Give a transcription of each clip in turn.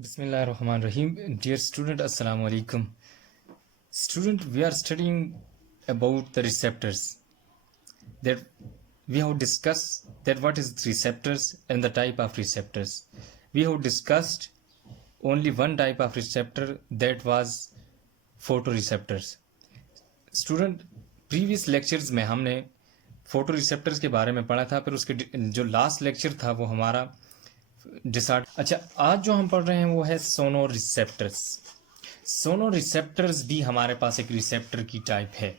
Bismillahirrahmanirrahim. Dear student, Assalamu alaikum. Student, we are studying about the receptors. That we have discussed that what is receptors and the type of receptors. We have discussed only one type of receptor, that was photoreceptors. Student, previous lectures में हमने photo receptors के बारे में पढ़ा था, फिर उसके जो लास्ट लेक्चर था वो हमारा अच्छा, आज जो हम पढ़ रहे हैं वो है सोनो रिसेप्टर्स। सोनो रिसेप्टर्स भी हमारे पास एक रिसेप्टर की टाइप है।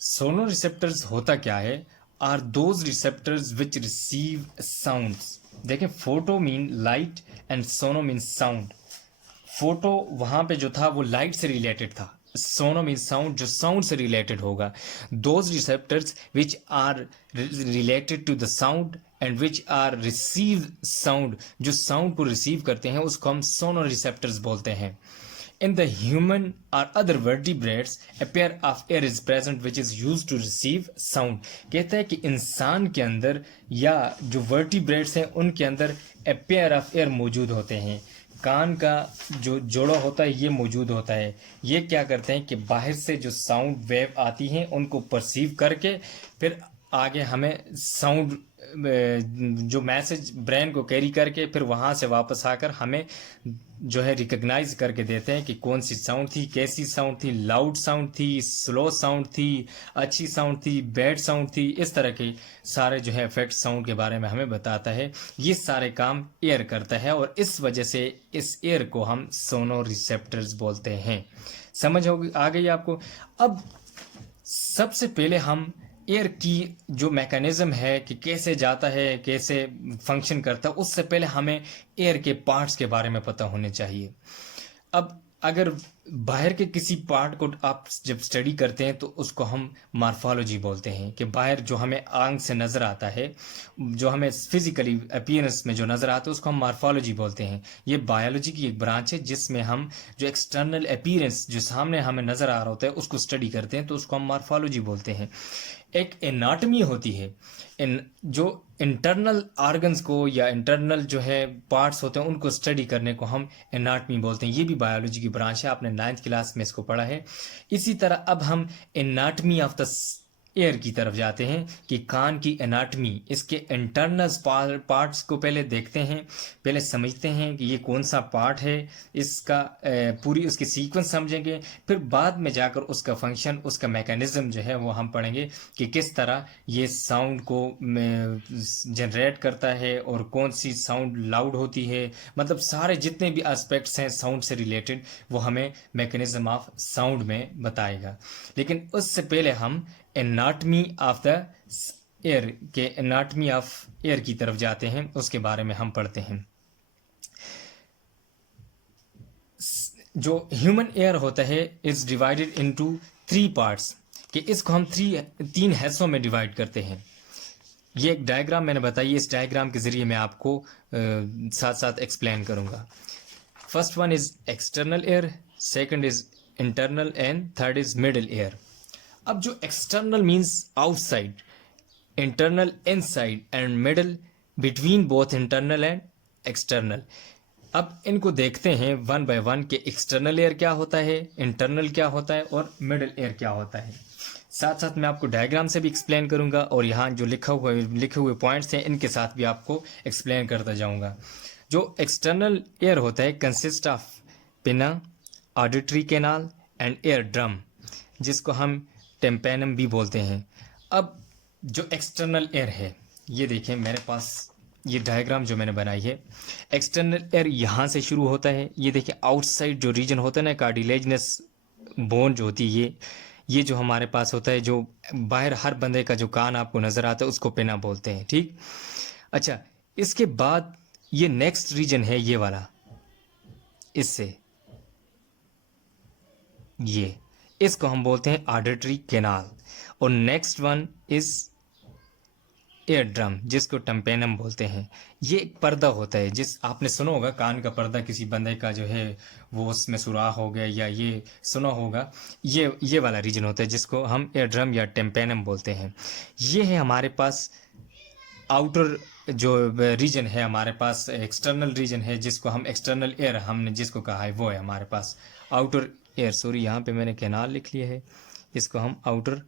सोनो रिसेप्टर्स होता क्या है? Are those receptors which receive sounds. देखें, photo mean light and sono mean sound. Photo वहां पे जो था वो लाइट से रिलेटेड था, सोनो मीन साउंड, जो साउंड से रिलेटेड होगा। Those receptors which are related to the sound and which are receive sound, जो साउंड को रिसीव करते हैं उसको हम सोनो रिसेप्टर्स बोलते हैं। In the human or other vertebrates, a pair of ear is present which is used to receive sound. कहता है कि इंसान के अंदर या जो वर्टिब्रेट्स हैं उनके अंदर a pair of ear मौजूद होते हैं। कान का जो जोड़ा होता है ये मौजूद होता है। ये क्या करते हैं कि बाहर से जो साउंड वेव आती हैं उनको परसीव करके फिर आगे हमें साउंड जो मैसेज ब्रेन को कैरी करके फिर वहाँ से वापस आकर हमें जो है रिकग्नाइज करके देते हैं कि कौन सी साउंड थी, कैसी साउंड थी, लाउड साउंड थी, स्लो साउंड थी, अच्छी साउंड थी, बैड साउंड थी। इस तरह के सारे जो है इफेक्ट साउंड के बारे में हमें बताता है। ये सारे काम एयर करता है और इस वजह से इस एयर को हम सोनो रिसेप्टर्स बोलते हैं। समझ होगी आ गई आपको? अब सबसे पहले हम एयर की जो मैकेनिज्म है कि कैसे जाता है, कैसे फंक्शन करता है, उससे पहले हमें एयर के पार्ट्स के बारे में पता होने चाहिए। अब अगर बाहर के किसी पार्ट को आप जब स्टडी करते हैं तो उसको हम मार्फोलॉजी बोलते हैं, कि बाहर जो हमें आंख से नज़र आता है, जो हमें फिजिकली अपीयरेंस में जो नज़र आता है उसको हम मार्फोलॉजी बोलते हैं। ये बायोलॉजी की एक ब्रांच है जिसमें हम जो एक्सटर्नल अपीयरेंस जो सामने हमें नज़र आ रहा होता है उसको स्टडी करते हैं, तो उसको हम मार्फोलॉजी बोलते हैं। एक एनाटमी होती है, जो इंटरनल ऑर्गन्स को या इंटरनल जो है पार्ट्स होते हैं उनको स्टडी करने को हम एनाटमी बोलते हैं। ये भी बायोलॉजी की ब्रांच है, आपने 9th क्लास में इसको पढ़ा है। इसी तरह अब हम एनाटमी ऑफ द एयर की तरफ जाते हैं कि कान की एनाटमी, इसके इंटरनल पार्ट्स को पहले देखते हैं, पहले समझते हैं कि ये कौन सा पार्ट है, इसका पूरी उसकी सीक्वेंस समझेंगे, फिर बाद में जाकर उसका फंक्शन, उसका मैकेनिज्म जो है वो हम पढ़ेंगे कि किस तरह ये साउंड को जनरेट करता है और कौन सी साउंड लाउड होती है। मतलब सारे जितने भी एस्पेक्ट्स हैं साउंड से रिलेटेड वो हमें मैकेनिज्म ऑफ साउंड में बताएगा। लेकिन उससे पहले हम एनाटमी ऑफ द एयर के एनाटमी ऑफ एयर की तरफ जाते हैं, उसके बारे में हम पढ़ते हैं। जो ह्यूमन एयर होता है इज डिवाइडेड इनटू 3 पार्ट्स, कि इसको हम 3 हिस्सों में डिवाइड करते हैं। ये एक डायग्राम मैंने बताई, इस डायग्राम के जरिए मैं आपको साथ साथ एक्सप्लेन करूंगा। First one is external air, second is internal and third is middle air. अब जो external means outside, internal inside and middle between both internal and external. अब इनको देखते हैं वन बाय वन कि एक्सटर्नल एयर क्या होता है, इंटरनल क्या होता है और मिडल एयर क्या होता है। साथ साथ मैं आपको डायग्राम से भी एक्सप्लेन करूंगा और यहाँ जो लिखे हुए पॉइंट्स हैं इनके साथ भी आपको एक्सप्लेन करता जाऊंगा। जो एक्सटर्नल एयर होता है कंसिस्ट ऑफ पिना, auditory canal and air drum, जिसको हम टेम्पेनम भी बोलते हैं। अब जो एक्सटर्नल एयर है, ये देखें मेरे पास ये डायग्राम जो मैंने बनाई है, एक्सटर्नल एयर यहाँ से शुरू होता है। ये देखिए आउटसाइड जो रीजन होता है ना, कार्टिलेजिनस बोन जो होती है, ये जो हमारे पास होता है, जो बाहर हर बंदे का जो कान आपको नज़र आता है उसको पिना बोलते हैं, ठीक। अच्छा, इसके बाद ये नेक्स्ट रीजन है ये वाला, इससे ये इसको हम बोलते हैं ऑडिटरी कैनाल, और next one is air drum जिसको टेम्पेनम बोलते हैं। ये एक पर्दा होता है, जिस आपने सुना होगा कान का पर्दा, किसी बंदे का जो है वो उसमें सुराख हो गया, या ये सुना होगा, ये वाला रीजन होता है जिसको हम एयर ड्रम या टेम्पेनम बोलते हैं। ये है हमारे पास आउटर जो रीजन है हमारे पास, एक्सटर्नल रीजन है जिसको हम एक्सटर्नल एयर हमने जिसको कहा है वो है हमारे पास आउटर एयर। सॉरी, यहाँ पे मैंने कैनाल लिख लिया है, इसको हम आउटर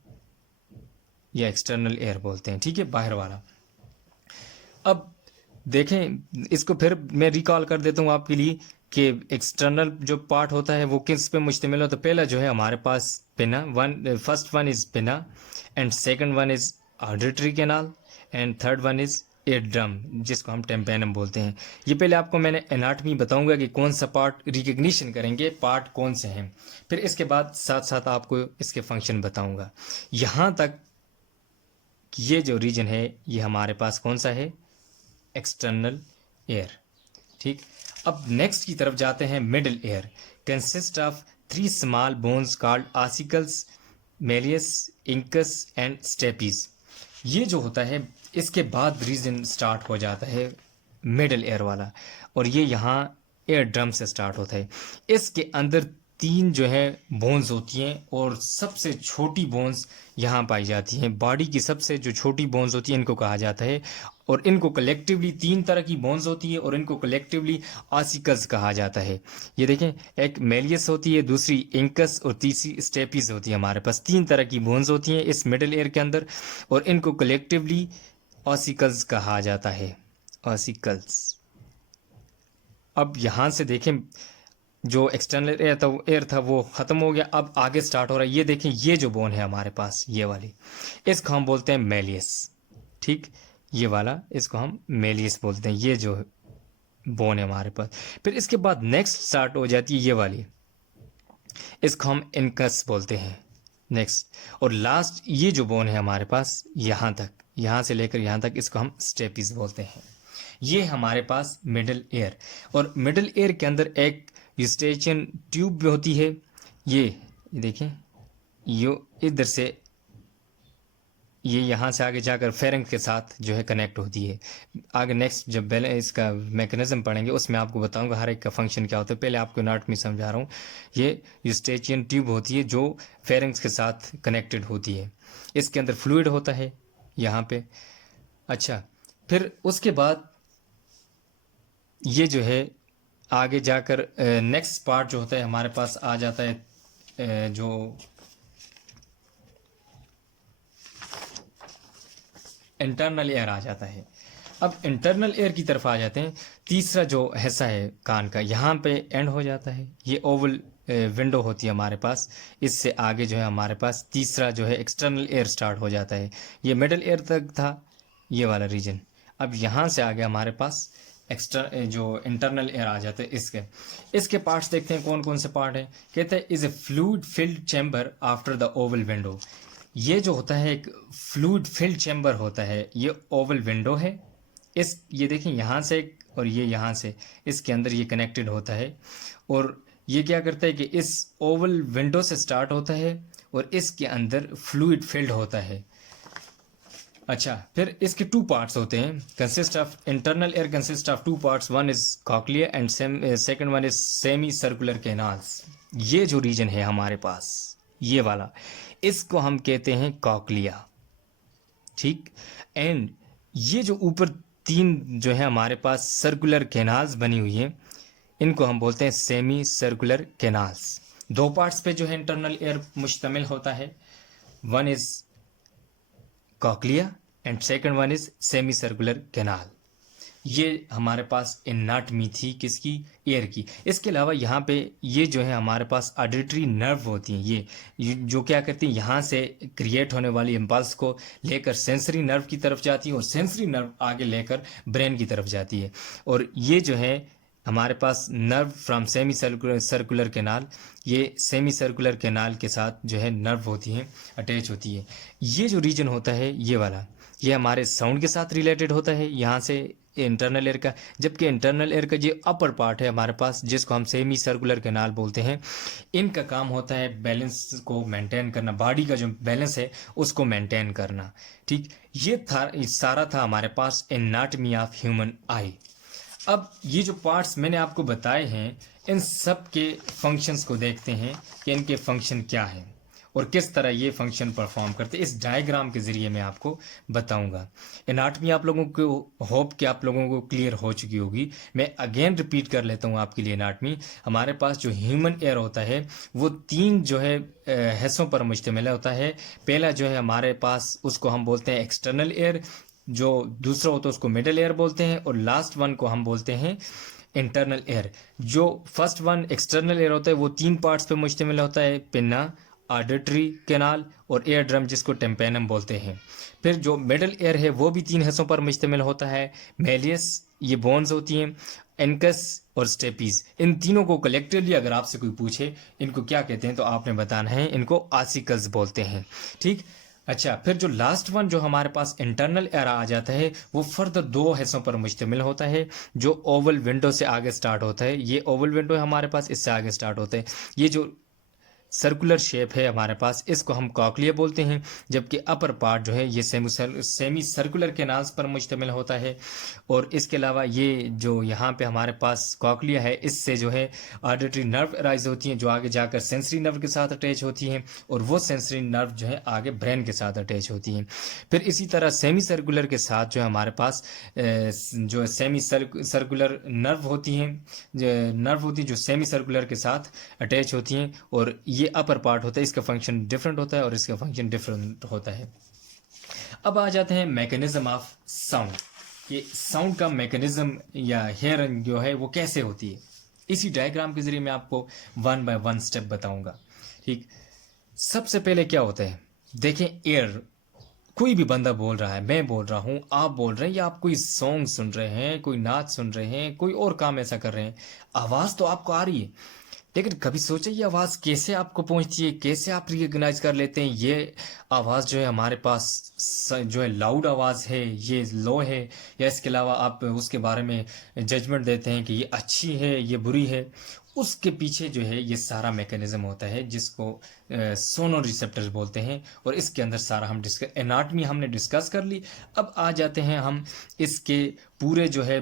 या एक्सटर्नल एयर बोलते हैं, ठीक है, बाहर वाला। अब देखें इसको फिर मैं रिकॉल कर देता हूँ आपके लिए कि एक्सटर्नल जो पार्ट होता है वो किस पे मुश्तमिल होता है। पहला जो है हमारे पास पिना, फर्स्ट वन इज पिना, and second one is auditory canal, and third one is air drum जिसको हम टेम्पेनम बोलते हैं। ये पहले आपको मैंने एनाटमी बताऊंगा कि कौन सा पार्ट रिकग्निशन करेंगे, पार्ट कौन से हैं, फिर इसके बाद साथ साथ आपको इसके फंक्शन बताऊंगा। यहाँ तक ये जो रीजन है ये हमारे पास कौन सा है, एक्सटर्नल एयर, ठीक। अब नेक्स्ट की तरफ जाते हैं, middle ear consist of 3 small bones called ossicles, malleus, incus and stapes. ये जो होता है इसके बाद रीजन स्टार्ट हो जाता है मिडल एयर वाला, और ये यहाँ एयर ड्रम से स्टार्ट होता है। इसके अंदर 3 जो है बोन्स होती हैं और सबसे छोटी बोन्स यहाँ पाई जाती हैं। बॉडी की सबसे जो छोटी बोन्स होती हैं इनको कहा जाता है, और इनको कलेक्टिवली 3 तरह की बोन्स होती है और इनको कलेक्टिवली आसिकल्स कहा जाता है। ये देखें, एक मेलियस होती है, दूसरी इंकस और तीसरी स्टेपीज होती है। हमारे पास 3 तरह की बोन्स होती हैं इस मिडल एयर के अंदर, और इनको कलेक्टिवली आसिकल्स कहा जाता है, आसिकल्स। अब यहाँ से देखें जो एक्सटर्नल एयर था वो ख़त्म हो गया, अब आगे स्टार्ट हो रहा है। ये देखें, ये जो बोन है हमारे पास ये वाली, इसको हम बोलते हैं मेलियस, ठीक, ये वाला इसको हम मेलियस बोलते हैं, ये जो बोन है हमारे पास। फिर इसके बाद नेक्स्ट स्टार्ट हो जाती है ये वाली, इसको हम इनकस बोलते हैं नेक्स्ट, और लास्ट ये जो बोन है हमारे पास यहाँ तक, यहाँ से लेकर यहाँ तक, इसको हम स्टेपीज बोलते हैं। ये हमारे पास मिडल एयर, और मिडल एयर के अंदर एक यूस्टेचियन ट्यूब भी होती है। ये देखें, यो इधर से ये यहाँ से आगे जाकर फेरेंक्स के साथ जो है कनेक्ट होती है। आगे नेक्स्ट जब इसका मैकेनिज्म पढ़ेंगे उसमें आपको बताऊंगा हर एक का फंक्शन क्या होता है। पहले आपको एनाटॉमी समझा रहा हूँ। ये यूस्टेचियन ट्यूब होती है जो फेरेंक्स के साथ कनेक्टेड होती है। इसके अंदर फ्लूइड होता है यहाँ पे। अच्छा, फिर उसके बाद ये जो है आगे जाकर नेक्स्ट पार्ट जो होता है हमारे पास आ जाता है जो इंटरनल एयर आ जाता है। अब इंटरनल एयर की तरफ आ जाते हैं। तीसरा जो हिस्सा है कान का, यहाँ पे एंड हो जाता है। ये ओवल विंडो होती है हमारे पास। इससे आगे जो है हमारे पास तीसरा जो है एक्सटर्नल एयर स्टार्ट हो जाता है। ये मिडल एयर तक था ये वाला रीजन। अब यहाँ से आगे हमारे पास जो इंटरनल एयर आ जाते हैं। इसके पार्ट्स देखते हैं कौन कौन से पार्ट हैं। कहते हैं is a fluid filled chamber after the Oval window. ये जो होता है एक फ्लूइड फिल्ड चैम्बर होता है, ये ओवल विंडो है। ये देखें यहाँ से और ये यहाँ से इसके अंदर ये कनेक्टेड होता है। और ये क्या करता है कि इस ओवल विंडो से स्टार्ट होता है और इसके अंदर फ्लूइड फिल्ड होता है। अच्छा, फिर इसके 2 पार्ट्स होते हैं। Consist of internal air consist of 2 parts, one is cochlea and second one is semi circular canals. ये जो रीजन है हमारे पास ये वाला, इसको हम कहते हैं कॉक्लिया, ठीक। एंड ये जो ऊपर 3 जो है हमारे पास सर्कुलर कैनाल्स बनी हुई हैं, इनको हम बोलते हैं सेमी सर्कुलर कैनाल्स। 2 पार्ट्स पे जो है इंटरनल एयर मुश्तमिल होता है। One is cochlea and second one is semi circular canal. ये हमारे पास एनाटॉमी थी किसकी, एयर की। इसके अलावा यहाँ पे ये जो है हमारे पास ऑडिटरी नर्व होती हैं। ये जो क्या करती हैं, यहाँ से क्रिएट होने वाली इम्पल्स को लेकर सेंसरी नर्व की तरफ जाती है और सेंसरी नर्व आगे लेकर ब्रेन की तरफ जाती है। और ये जो है हमारे पास nerve from semi circular canal, ये सेमी सर्कुलर कैनाल के साथ जो है नर्व होती हैं, अटैच होती है। ये जो रीजन होता है ये वाला, ये हमारे साउंड के साथ रिलेटेड होता है यहाँ से इंटरनल एयर का। जबकि इंटरनल एयर का जो अपर पार्ट है हमारे पास, जिसको हम सेमी सर्कुलर कैनाल बोलते हैं, इनका काम होता है बैलेंस को मेंटेन करना, बॉडी का जो बैलेंस है उसको मेंटेन करना, ठीक। ये सारा था हमारे पास एनाटॉमी ऑफ ह्यूमन आई। अब ये जो पार्ट्स मैंने आपको बताए हैं इन सब के फंक्शंस को देखते हैं कि इनके फंक्शन क्या हैं और किस तरह ये फंक्शन परफॉर्म करते हैं, इस डायग्राम के ज़रिए मैं आपको बताऊंगा। एनाटमी आप लोगों को होप कि आप लोगों को क्लियर हो चुकी होगी। मैं अगेन रिपीट कर लेता हूँ आपके लिए। एनाटमी हमारे पास जो ह्यूमन एयर होता है वो 3 जो है हिस्सों पर मुश्तमिल होता है। पहला जो है हमारे पास उसको हम बोलते हैं एक्सटर्नल एयर, जो दूसरा होता है उसको मिडल एयर बोलते हैं, और लास्ट वन को हम बोलते हैं इंटरनल एयर। जो फर्स्ट वन एक्सटर्नल एयर होता है वो 3 पार्ट्स पे मुश्तमिल होता है, पिन्ना, ऑडिटरी कैनाल और एयर ड्रम जिसको टेम्पेनम बोलते हैं। फिर जो मिडल एयर है वो भी 3 हिस्सों पर मुश्तमिल होता है, मेलियस, ये बोन्स होती हैं, एनकस और स्टेपीज। इन तीनों को कलेक्टिवली अगर आपसे कोई पूछे इनको क्या कहते हैं तो आपने बताना है इनको आसिकल्स बोलते हैं। ठीक, अच्छा, फिर जो लास्ट वन जो हमारे पास इंटरनल एयर आ जाता है वो फर्दर 2 हिस्सों पर मुश्तमिल होता है, जो ओवल विंडो से आगे स्टार्ट होता है। ये ओवल विंडो है हमारे पास, इससे आगे स्टार्ट होता है। ये जो सर्कुलर शेप है हमारे पास इसको हम कॉकलिया बोलते हैं, जबकि अपर पार्ट जो है ये सेमी सर्कुलर कैनाल्स पर मुश्तमिल होता है। और इसके अलावा ये जो यहाँ पे हमारे पास कॉकलिया है इससे जो है ऑडिटरी नर्व राइज होती हैं, जो आगे जाकर सेंसरी नर्व के साथ अटैच होती हैं, और वो सेंसरी नर्व जो है आगे ब्रेन के साथ अटैच होती हैं। फिर इसी तरह सेमी सर्कुलर के साथ जो है हमारे पास जो सेमी सर्कुलर नर्व होती हैं, जो सेमी सर्कुलर के साथ अटैच होती हैं, और ये अपर पार्ट होता है। इसका फंक्शन डिफरेंट होता है और इसका फंक्शन डिफरेंट होता है। अब आ जाते हैं मैकेनिज्म ऑफ साउंड। ये साउंड का मैकेनिज्म या हेयरिंग जो है वो कैसे होती है, इसी डायग्राम के जरिए मैं आपको 1 बाय 1 स्टेप बताऊंगा। ठीक, सबसे पहले क्या होता है, देखें एयर, कोई भी बंदा बोल रहा है, मैं बोल रहा हूँ, आप बोल रहे हैं, या आप कोई सॉन्ग सुन रहे हैं, कोई नाच सुन रहे हैं, कोई और काम ऐसा कर रहे हैं, आवाज़ तो आपको आ रही है, लेकिन कभी सोचा ये आवाज़ कैसे आपको पहुंचती है, कैसे आप रिकग्नाइज कर लेते हैं ये आवाज़ जो है हमारे पास जो है लाउड आवाज़ है, ये लो है, या इसके अलावा आप उसके बारे में जजमेंट देते हैं कि ये अच्छी है, ये बुरी है। उसके पीछे जो है ये सारा मैकेनिज्म होता है जिसको सोनो रिसेप्टर्स बोलते हैं, और इसके अंदर सारा हम एनाटमी हमने डिस्कस कर ली। अब आ जाते हैं हम इसके पूरे जो है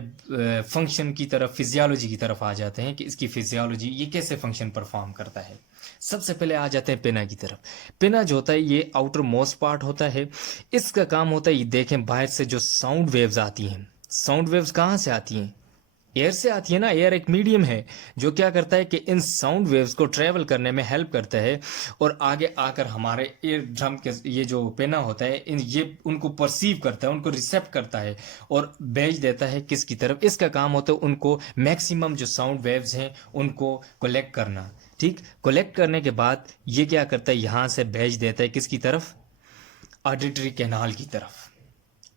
फंक्शन की तरफ, फिजियोलॉजी की तरफ आ जाते हैं कि इसकी फिजियोलॉजी ये कैसे फंक्शन परफॉर्म करता है। सबसे पहले आ जाते हैं पिना की तरफ। पिना जो होता है ये आउटर मोस्ट पार्ट होता है। इसका काम होता है, ये देखें बाहर से जो साउंड वेव्स आती हैं, साउंड वेव्स कहाँ से आती हैं, एयर से आती है ना। एयर एक मीडियम है जो क्या करता है कि इन साउंड वेव्स को ट्रेवल करने में हेल्प करता है, और आगे आकर हमारे ईयर ड्रम के ये जो पेना होता है ये उनको परसीव करता है, उनको रिसेप्ट करता है और भेज देता है किसकी तरफ। इसका काम होता है उनको मैक्सिमम जो साउंड वेव्स हैं उनको कलेक्ट करना। ठीक, कलेक्ट करने के बाद ये क्या करता है, यहाँ से भेज देता है किसकी तरफ, ऑडिटरी कैनाल की तरफ।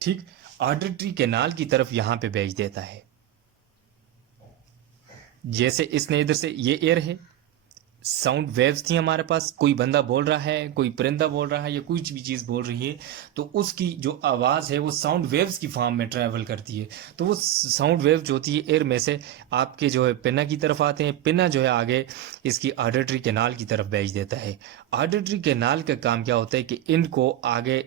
ठीक, ऑडिटरी कैनाल की तरफ यहाँ पे भेज देता है। जैसे इसने इधर से, ये एयर है, साउंड वेव्स थी हमारे पास, कोई बंदा बोल रहा है, कोई परिंदा बोल रहा है, या कुछ भी चीज़ बोल रही है, तो उसकी जो आवाज़ है वो साउंड वेव्स की फॉर्म में ट्रैवल करती है। तो वो साउंड वेव जो होती है एयर में से आपके जो है पिना की तरफ आते हैं, पिना जो है आगे इसकी ऑडिटरी कैनाल की तरफ भेज देता है। ऑडिटरी कैनाल का काम क्या होता है कि इनको आगे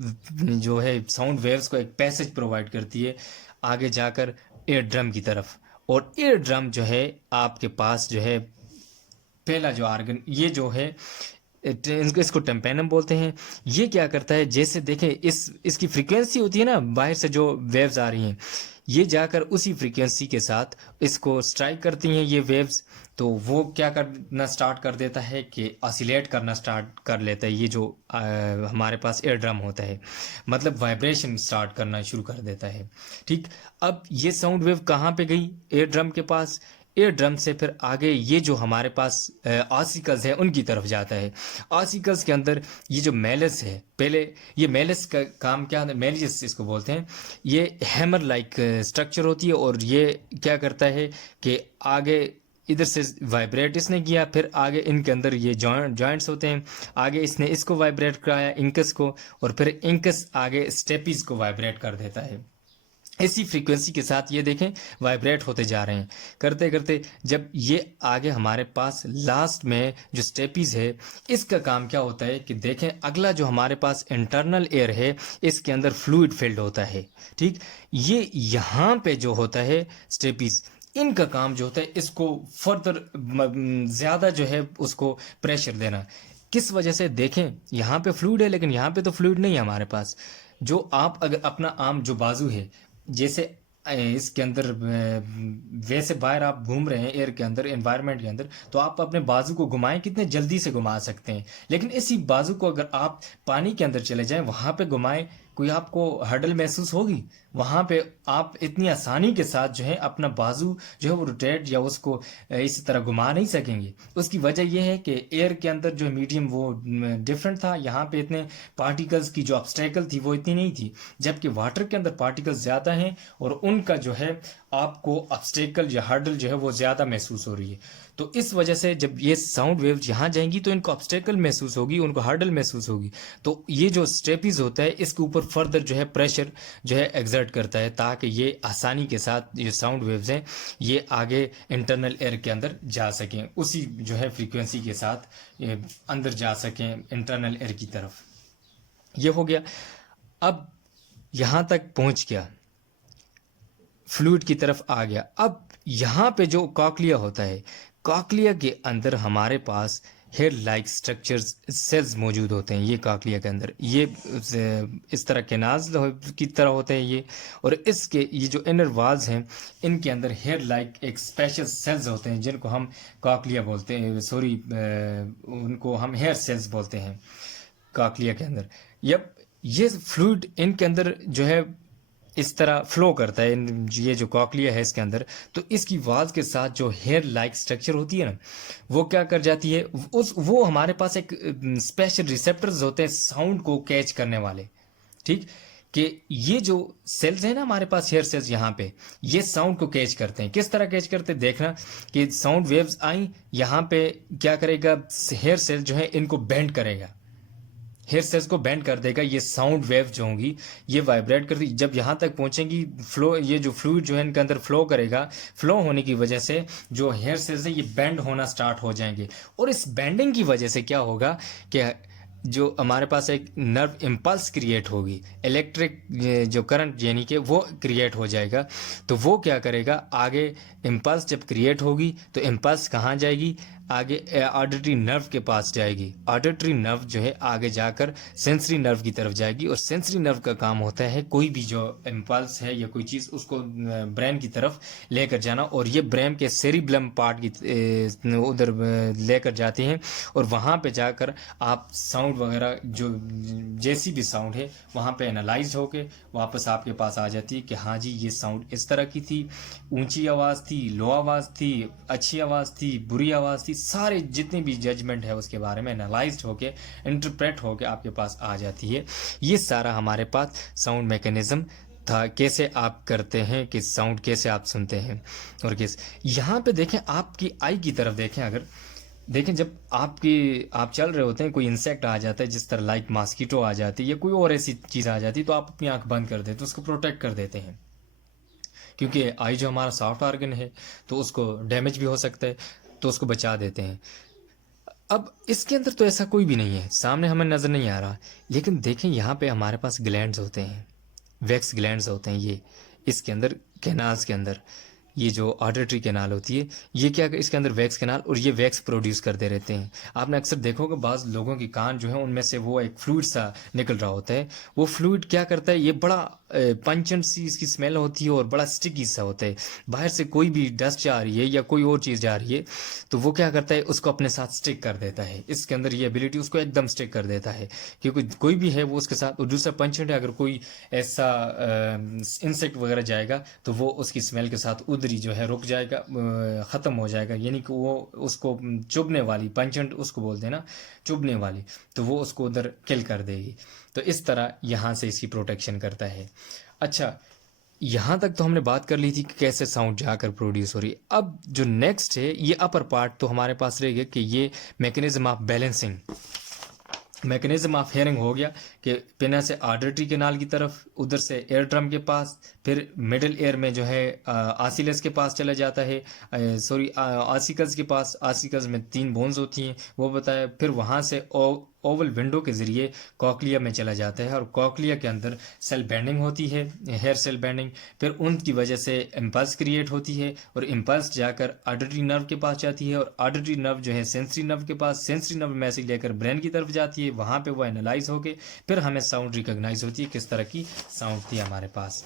जो है साउंड वेव्स को एक पैसेज प्रोवाइड करती है आगे जाकर एयर ड्रम की तरफ। और एयर ड्रम जो है आपके पास जो है पहला जो आर्गन, ये जो है इसको टेम्पेनम बोलते हैं। ये क्या करता है, जैसे देखें इसकी फ्रीक्वेंसी होती है ना, बाहर से जो वेव्स आ रही हैं ये जाकर उसी फ्रीक्वेंसी के साथ इसको स्ट्राइक करती हैं ये वेव्स, तो वो क्या करना स्टार्ट कर देता है कि ऑसिलेट करना स्टार्ट कर लेता है। ये जो हमारे पास एयर ड्रम होता है, मतलब वाइब्रेशन स्टार्ट करना शुरू कर देता है। ठीक, अब ये साउंड वेव कहाँ पे गई, एयर ड्रम के पास। एयर ड्रम से फिर आगे ये जो हमारे पास ऑसिकल्स हैं उनकी तरफ जाता है। ऑसिकल्स के अंदर ये जो मेलस है, पहले ये मेलस का काम क्या है, मेलियस इसको बोलते हैं। ये हैमर लाइक स्ट्रक्चर होती है, और ये क्या करता है कि आगे इधर से वाइब्रेट इसने किया, फिर आगे इनके अंदर ये जॉइंट्स होते हैं, आगे इसने इसको वाइब्रेट कराया इंकस को, और फिर इंकस आगे स्टेपीज को वाइब्रेट कर देता है। इसी फ्रीक्वेंसी के साथ ये देखें वाइब्रेट होते जा रहे हैं, करते करते जब ये आगे हमारे पास लास्ट में जो स्टेपीज है, इसका काम क्या होता है कि देखें अगला जो हमारे पास इंटरनल एयर है इसके अंदर फ्लूइड फिल्ड होता है। ठीक, ये यहाँ पे जो होता है स्टेपीज, इनका काम जो होता है इसको फर्दर ज़्यादा जो है उसको प्रेशर देना। किस वजह से? देखें यहाँ पे फ्लूइड है, लेकिन यहाँ पे तो फ्लूइड नहीं है हमारे पास। जो आप अगर अपना आम जो बाजू है, जैसे इसके अंदर वैसे बाहर आप घूम रहे हैं एयर के अंदर, एनवायरनमेंट के अंदर, तो आप अपने बाजू को घुमाएं, कितने जल्दी से घुमा सकते हैं। लेकिन इसी बाजू को अगर आप पानी के अंदर चले जाएं, वहां पे घुमाएं, कोई आपको हर्डल महसूस होगी? वहां पे आप इतनी आसानी के साथ जो है अपना बाजू जो है वो रोटेट या उसको इसी तरह घुमा नहीं सकेंगे। उसकी वजह यह है कि एयर के अंदर जो मीडियम वो डिफरेंट था, यहाँ पे इतने पार्टिकल्स की जो ऑब्स्टेकल थी वो इतनी नहीं थी, जबकि वाटर के अंदर पार्टिकल्स ज़्यादा हैं और उनका जो है आपको ऑब्स्टेकल या हर्डल जो है वो ज़्यादा महसूस हो रही है। तो इस वजह से जब ये साउंड वेव्स यहाँ जाएंगी तो इनको ऑब्स्टेकल महसूस होगी, उनको हर्डल महसूस होगी। तो ये जो स्टेपीज होता है इसके ऊपर फर्दर जो है प्रेशर जो है एग्जर्ट करता है, ताकि ये आसानी के साथ ये साउंड वेव्स हैं ये आगे इंटरनल एयर के अंदर जा सकें, उसी जो है फ्रीक्वेंसी के साथ ये अंदर जा सकें इंटरनल एयर की तरफ। ये हो गया। अब यहाँ तक पहुँच गया, फ्लूइड की तरफ आ गया। अब यहाँ पे जो कॉकलिया होता है, कॉकलिया के अंदर हमारे पास हेयर लाइक स्ट्रक्चर्स सेल्स मौजूद होते हैं। ये कॉकलिया के अंदर ये इस तरह केनाल्स की तरह होते हैं ये, और इसके ये जो इनर वाल्स हैं इनके अंदर हेयर लाइक एक स्पेशल सेल्स होते हैं जिनको हम कॉकलिया बोलते हैं, सॉरी उनको हम हेयर सेल्स बोलते हैं कॉकलिया के अंदर। ये फ्लूइड इनके अंदर जो है इस तरह फ्लो करता है, ये जो कॉकलिया है इसके अंदर, तो इसकी वाल्स के साथ जो हेयर लाइक स्ट्रक्चर होती है ना, वो क्या कर जाती है, वो हमारे पास एक स्पेशल रिसेप्टर्स होते हैं साउंड को कैच करने वाले। ठीक, कि ये जो सेल्स हैं ना हमारे पास, हेयर सेल्स, यहाँ पे ये साउंड को कैच करते हैं। किस तरह कैच करते हैं? देखना कि साउंड वेव्स आई, यहाँ पे क्या करेगा, हेयर सेल जो है इनको बेंड करेगा, हेयर सेल्स को बेंड कर देगा। ये साउंड वेव जो होंगी ये वाइब्रेट करती, जब यहाँ तक पहुँचेंगी फ्लो, ये जो फ्लूइड जो है इनके अंदर फ्लो करेगा, फ्लो होने की वजह से जो हेयर सेल्स है ये बेंड होना स्टार्ट हो जाएंगे। और इस बेंडिंग की वजह से क्या होगा कि जो हमारे पास एक नर्व इम्पल्स क्रिएट होगी, इलेक्ट्रिक जो करंट यानी कि वो क्रिएट हो जाएगा। तो वो क्या करेगा, आगे इम्पल्स जब क्रिएट होगी तो इम्पल्स कहाँ जाएगी, आगे ऑडिटरी नर्व के पास जाएगी। ऑडिटरी नर्व जो है आगे जाकर सेंसरी नर्व की तरफ जाएगी, और सेंसरी नर्व का काम होता है कोई भी जो इम्पल्स है या कोई चीज़ उसको ब्रेन की तरफ लेकर जाना, और ये ब्रेन के सेरिब्लम पार्ट की उधर लेकर जाती हैं, और वहाँ पे जाकर आप साउंड वगैरह जो जैसी भी साउंड है वहाँ पे एनालाइज होके वापस आपके पास आ जाती है कि हाँ जी ये साउंड इस तरह की थी, ऊंची आवाज़ थी, लो आवाज़ थी, अच्छी आवाज़ थी, बुरी आवाज़ थी, सारे जितने भी जजमेंट है उसके बारे में एनालाइज्ड होके इंटरप्रेट होके आपके पास आ जाती है। ये सारा हमारे पास साउंड मैकेनिज्म था, कैसे आप करते हैं कि साउंड कैसे आप सुनते हैं। और कैसे यहाँ पे देखें, आपकी आई की तरफ देखें, अगर देखें जब आप चल रहे होते हैं, कोई इंसेक्ट आ जाता है जिस तरह लाइक मॉस्किटो आ जाती है या कोई और ऐसी चीज़ आ जाती है, तो आप अपनी आंख बंद कर देते, तो उसको प्रोटेक्ट कर देते हैं, क्योंकि आई जो हमारा सॉफ्ट ऑर्गन है तो उसको डैमेज भी हो सकता है, तो उसको बचा देते हैं। अब इसके अंदर तो ऐसा कोई भी नहीं है, सामने हमें नज़र नहीं आ रहा, लेकिन देखें यहाँ पे हमारे पास ग्लैंड्स होते हैं, वैक्स ग्लैंड्स होते हैं ये इसके अंदर, कैनाल्स के अंदर, ये जो ऑडिटरी कैनाल होती है ये क्या, इसके अंदर वैक्स कैनाल, और ये वैक्स प्रोड्यूस करते रहते हैं। आपने अक्सर देखोगे बाज़ लोगों की कान जो है उनमें से वो एक फ्लूइड सा निकल रहा होता है, वो फ्लूइड क्या करता है, ये बड़ा पंचेंट सी इसकी स्मेल होती है और बड़ा स्टिकी सा होता है। बाहर से कोई भी डस्ट जा रही है या कोई और चीज़ जा रही है तो वो क्या करता है, उसको अपने साथ स्टिक कर देता है। इसके अंदर ये एबिलिटी उसको एकदम स्टिक कर देता है, क्योंकि कोई भी है वो उसके साथ। और दूसरा पंचेंट है, अगर कोई ऐसा इंसेक्ट वगैरह जाएगा तो वो उसकी स्मेल के साथ उधर ही जो है रुक जाएगा, ख़त्म हो जाएगा, यानी कि वो उसको चुभने वाली, पंचेंट उसको बोलते हैं ना, चुभने वाली, तो वो उसको उधर किल कर देगी। तो इस तरह यहाँ से इसकी प्रोटेक्शन करता है। अच्छा, यहाँ तक तो हमने बात कर ली थी कि कैसे साउंड जाकर प्रोड्यूस हो रही है। अब जो नेक्स्ट है ये अपर पार्ट तो हमारे पास रहेगा कि ये mechanism of balancing, mechanism of hearing हो गया कि पिना से ऑडिटरी कैनाल की तरफ, उधर से एयर ड्रम के पास, फिर मिडिल ईयर में जो है आसिलस के पास चला जाता है, सॉरी आसिकल्स के पास, आसिकल्स में 3 बोन्स होती हैं वो बताया। फिर वहाँ से ओवल विंडो के ज़रिए कॉकलिया में चला जाता है और कॉकलिया के अंदर सेल बैंडिंग होती है, हेयर सेल बैंडिंग। फिर उनकी वजह से इम्पल्स क्रिएट होती है और इम्पल्स जाकर ऑडिटरी नर्व के पास जाती है और ऑडिटरी नर्व जो है सेंसरी नर्व के पास, सेंसरी नर्व मैसेज लेकर ब्रेन की तरफ जाती है, वहाँ पे वो एनालाइज होके फिर हमें साउंड रिकॉग्नाइज होती है किस तरह की साउंड थी हमारे पास।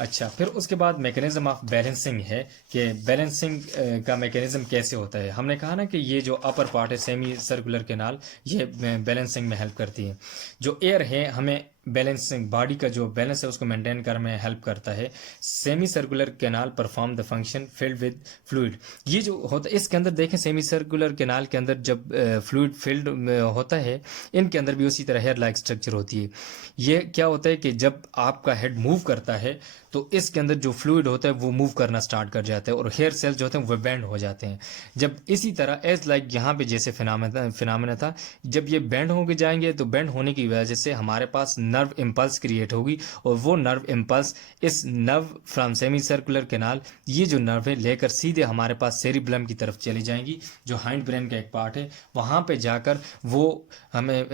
अच्छा, फिर उसके बाद मैकेनिज्म ऑफ बैलेंसिंग है कि बैलेंसिंग का मैकेनिज्म कैसे होता है। हमने कहा ना कि ये जो अपर पार्ट है सेमी सर्कुलर कैनाल, ये बैलेंसिंग में हेल्प करती है। जो एयर है हमें बैलेंसिंग, बॉडी का जो बैलेंस है उसको मेंटेन करने में हेल्प करता है। Semi circular canal perform the function filled with fluid. ये जो होता है इसके अंदर देखें, सेमी सर्कुलर कैनाल के अंदर जब फ्लूइड फिल्ड होता है, इनके अंदर भी उसी तरह हेयर लाइक स्ट्रक्चर होती है। ये क्या होता है कि जब आपका हेड मूव करता है तो इसके अंदर जो फ्लूइड होता है वो मूव करना स्टार्ट कर जाता है और हेयर सेल्स जो होते हैं वो बैंड हो जाते हैं। जब इसी तरह एज लाइक यहाँ पे जैसे फिनोमेना था, जब ये बैंड होके जाएंगे तो बैंड होने की वजह से हमारे पास नर्व इम्पल्स क्रिएट होगी और वो नर्व इम्पल्स इस nerve from semi circular canal, ये जो नर्व है लेकर सीधे हमारे पास सेरिब्लम की तरफ चली जाएंगी जो हाइंड ब्रेन का एक पार्ट है। वहाँ पे जाकर वो हमें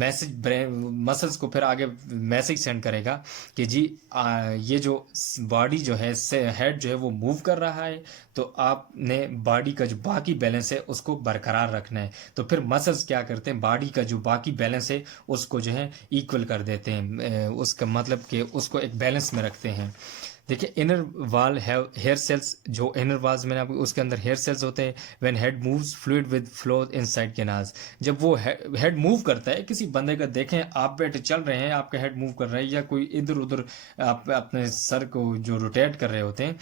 मैसेज ब्रेन मसल्स को फिर आगे मैसेज सेंड करेगा कि जी ये जो बॉडी जो है हेड जो है वो मूव कर रहा है, तो आपने बॉडी का जो बाकी बैलेंस है उसको बरकरार रखना है। तो फिर मसल्स क्या करते हैं, बॉडी का जो बाकी बैलेंस है उसको जो है इक्वल कर देते हैं, उसका मतलब कि उसको एक बैलेंस में रखते हैं। देखिए इनर वाल हैव हेयर सेल्स, जो इनर वाल्स मैंने आपको, उसके अंदर हेयर सेल्स होते हैं। When head moves fluid with flow inside canals, जब वो हेड मूव करता है, किसी बंदे का देखें आप बैठे चल रहे हैं, आपका हेड मूव कर रहा है या कोई इधर उधर आप अपने सर को जो रोटेट कर रहे होते हैं,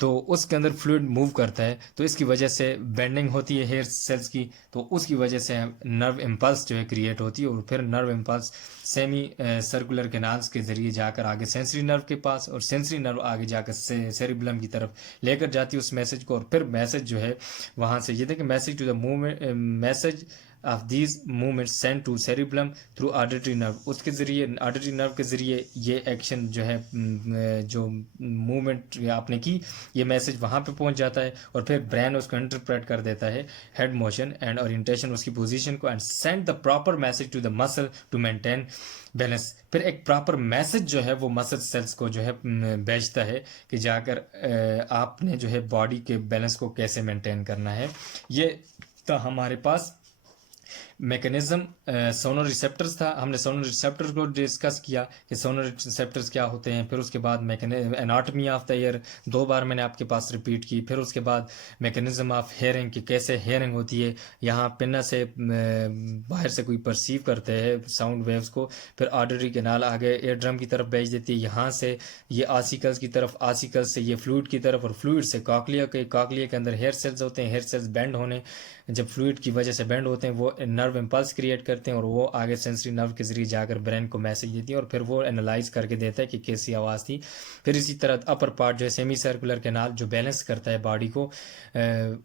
तो उसके अंदर फ्लूइड मूव करता है तो इसकी वजह से बेंडिंग होती है हेयर सेल्स की, तो उसकी वजह से नर्व इम्पल्स जो है क्रिएट होती है और फिर nerve impulse semi circular canals के जरिए जाकर आगे सेंसरी नर्व के पास और सेंसरी नर्व आगे जाकर सेरिब्लम की तरफ लेकर जाती है उस मैसेज को। और फिर मैसेज जो है वहाँ से, ये देखिए message to the movement, message of these movements send to cerebellum through auditory nerve, उसके ज़रिए ऑडिटरी नर्व के ज़रिए ये एक्शन जो है जो मूवमेंट आपने की, ये मैसेज वहाँ पे पहुँच जाता है और फिर ब्रेन उसको इंटरप्रेट कर देता है हेड मोशन एंड ओरिएंटेशन, उसकी पोजीशन को, and send the proper message to the muscle to maintain balance. फिर एक प्रॉपर मैसेज जो है वो मसल सेल्स को जो है भेजता है कि जाकर आपने जो है बॉडी के बैलेंस को कैसे मेंटेन करना है। ये तो हमारे पास मैकेनिज्म सोनो रिसेप्टर्स था। हमने सोनो रिसेप्टर्स को डिस्कस किया कि सोनो रिसेप्टर्स क्या होते हैं। फिर उसके बाद एनाटॉमी ऑफ द ईयर 2 बार मैंने आपके पास रिपीट की। फिर उसके बाद मैकेनिज्म ऑफ हेयरिंग कि कैसे हेयरिंग होती है, यहाँ पिन्ना से बाहर से कोई परसीव करते हैं साउंड वेव्स को, फिर ऑडिटरी कैनाल आगे एयर ड्रम की तरफ भेज देती है, यहाँ से ये आसिकल्स की तरफ, आसिकल्स से ये फ्लूइड की तरफ और फ्लूइड से कॉकलिया के अंदर हेयर सेल्स होते हैं। हेयर सेल्स बेंड होने, जब फ्लूइड की वजह से बेंड होते हैं वो नर्व इम्पल्स क्रिएट करते हैं और वो आगे सेंसरी नर्व के जरिए जाकर ब्रेन को मैसेज देती है और फिर वो एनालाइज करके देता है कि कैसी आवाज़ थी। फिर इसी तरह अपर पार्ट जो है सेमी सर्कुलर कैनाल जो बैलेंस करता है बॉडी को,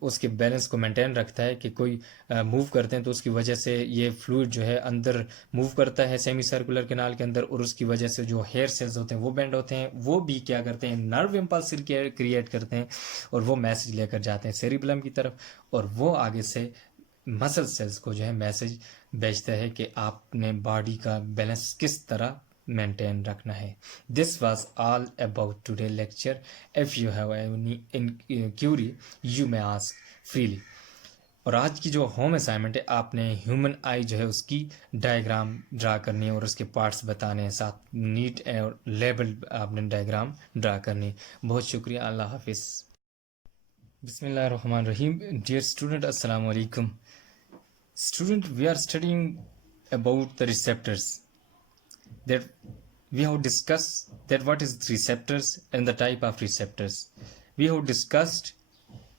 उसके बैलेंस को मेंटेन रखता है कि कोई मूव करते हैं तो उसकी वजह से ये फ्लूइड जो है अंदर मूव करता है सेमी सर्कुलर कैनाल के अंदर और उसकी वजह से जो हेयर सेल्स होते हैं वो बेंड होते हैं, वो भी क्या करते हैं नर्व इम्पल्स क्रिएट करते हैं और वो मैसेज लेकर जाते हैं सेरिब्लम की तरफ और वो आगे से मसल सेल्स को जो है मैसेज भेजता है कि आपने बॉडी का बैलेंस किस तरह मेंटेन रखना है। This was all about today lecture. If you have any Curie you may ask freely. और आज की जो होम असाइनमेंट है, आपने ह्यूमन आई जो है उसकी डायग्राम ड्रा करनी है और उसके पार्ट्स बताने हैं, साथ नीट और लेबल आपने डायग्राम ड्रा करनी है। बहुत शुक्रिया, अल्लाह हाफिज़। बिस्मिल्लाहिर्रहमानिर्रहीम। डियर स्टूडेंट, अस्सलाम वालेकुम। Student, we are studying about the receptors, that we have discussed that what is receptors and the type of receptors. We have discussed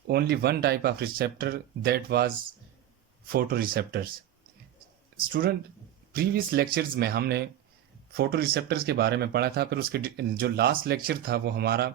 only one type of receptor, that was photoreceptors. Student, previous lectures में हमने photoreceptors के बारे में पढ़ा था, फिर उसके जो लास्ट लेक्चर था वो हमारा